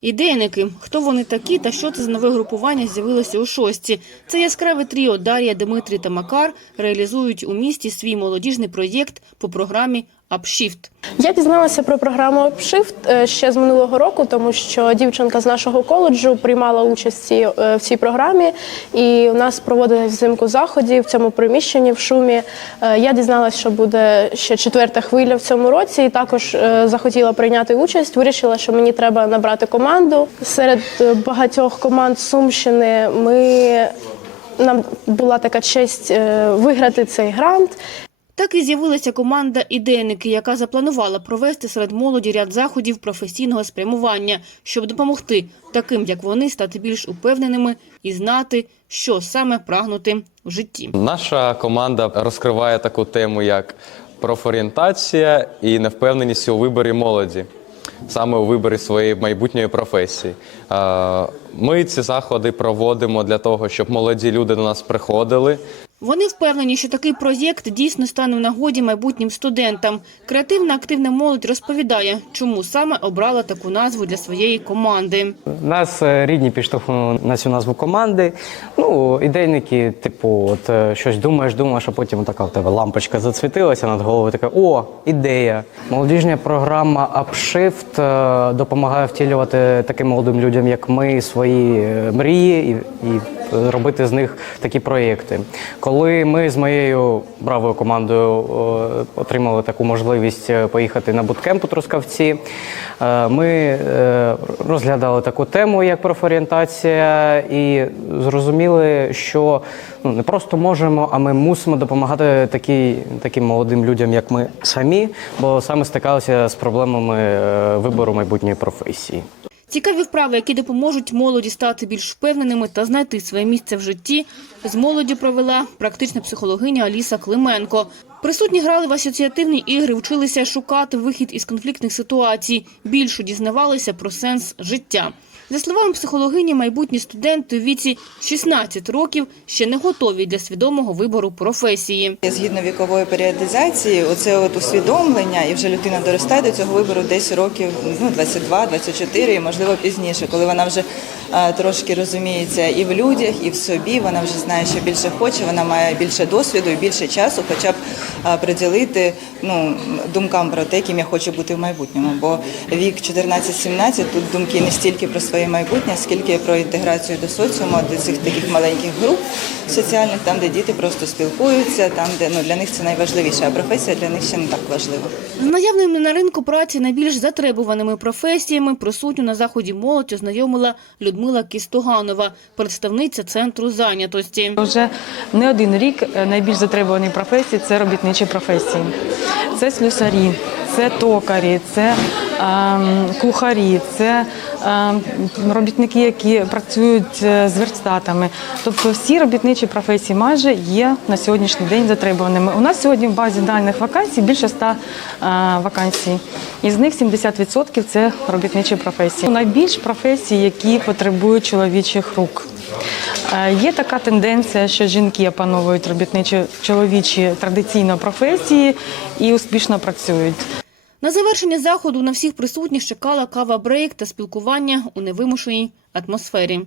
Ідейники. Хто вони такі та що це за нове групування з'явилося у шості? Це яскраве тріо Дар'я, Дмитрій та Макар реалізують у місті свій молодіжний проєкт по програмі «Апшіфт». Я дізналася про програму Upshift е, ще з минулого року, тому що дівчинка з нашого коледжу приймала участь в цій, е, програмі, і у нас проводились взимку заходів в цьому приміщенні в шумі. Е, Я дізналася, що буде ще четверта хвиля в цьому році, і також захотіла прийняти участь. Вирішила, що мені треба набрати команду. Серед багатьох команд Сумщини ми нам була така честь виграти цей грант. Так і з'явилася команда «Ідейники», яка запланувала провести серед молоді ряд заходів професійного спрямування, щоб допомогти таким, як вони, стати більш упевненими і знати, що саме прагнути в житті. Наша команда розкриває таку тему, як профорієнтація і невпевненість у виборі молоді, саме у виборі своєї майбутньої професії. Ми ці заходи проводимо для того, щоб молоді люди до нас приходили, Вони впевнені, що такий проєкт дійсно стане в нагоді майбутнім студентам. Креативна активна молодь розповідає, чому саме обрала таку назву для своєї команди. Нас е, рідні підштовхнули на цю назву команди. Ну, ідейники, типу, от е, щось думаєш, думаєш, а потім така в тебе лампочка зацвітилася над головою. Така о, ідея. Молодіжня програма Upshift е, допомагає втілювати таким молодим людям, як ми, свої мрії і, і робити з них такі проєкти. Коли ми з моєю бравою командою е, отримали таку можливість е, поїхати на буткемп у Трускавці, е, ми розглядали таку тему, як профорієнтація, і зрозуміли, що ну, не просто можемо, а ми мусимо допомагати такі, таким молодим людям, як ми самі, бо саме стикалися з проблемами вибору майбутньої професії. Цікаві вправи, які допоможуть молоді стати більш впевненими та знайти своє місце в житті, з молоді провела практична психологиня Аліса Клименко. Присутні грали в асоціативні ігри, вчилися шукати вихід із конфліктних ситуацій, більше дізнавалися про сенс життя. За словами психологині, майбутні студенти у віці 16 років ще не готові для свідомого вибору професії. Згідно вікової періодизації, оце от усвідомлення, і вже людина доростає до цього вибору десь років ну, 22, 24 і можливо пізніше, коли вона вже трошки розуміється і в людях, і в собі. Вона вже знає, що більше хоче, вона має більше досвіду і більше часу, хоча б приділити ну, думкам про те, ким я хочу бути в майбутньому. Бо вік 14-17, тут думки не стільки про своє майбутнє, скільки про інтеграцію до соціуму, до цих таких маленьких груп соціальних, там, де діти просто спілкуються, там, де ну, для них це найважливіше, а професія для них ще не так важлива. З наявними на ринку праці найбільш затребуваними професіями присутню на заході молодь ознайомила Людмила Кістуганова, представниця центру зайнятості. Вже не один рік е, найбільш затребувані професії це робітничі професії. Це слюсарі, це токарі, це ем, кухарі, це ем, робітники, які працюють е, з верстатами. Тобто всі робітничі професії майже є на сьогоднішній день затребуваними. У нас сьогодні в базі даних вакансій більше 100 е, вакансій. Із них 70% це робітничі професії. Найбільш професії, які потребують чоловічих рук. Е, Є така тенденція, що жінки опановують робітничі чоловічі традиційно професії і успішно працюють. На завершення заходу на всіх присутніх чекала кава-брейк та спілкування у невимушеній атмосфері.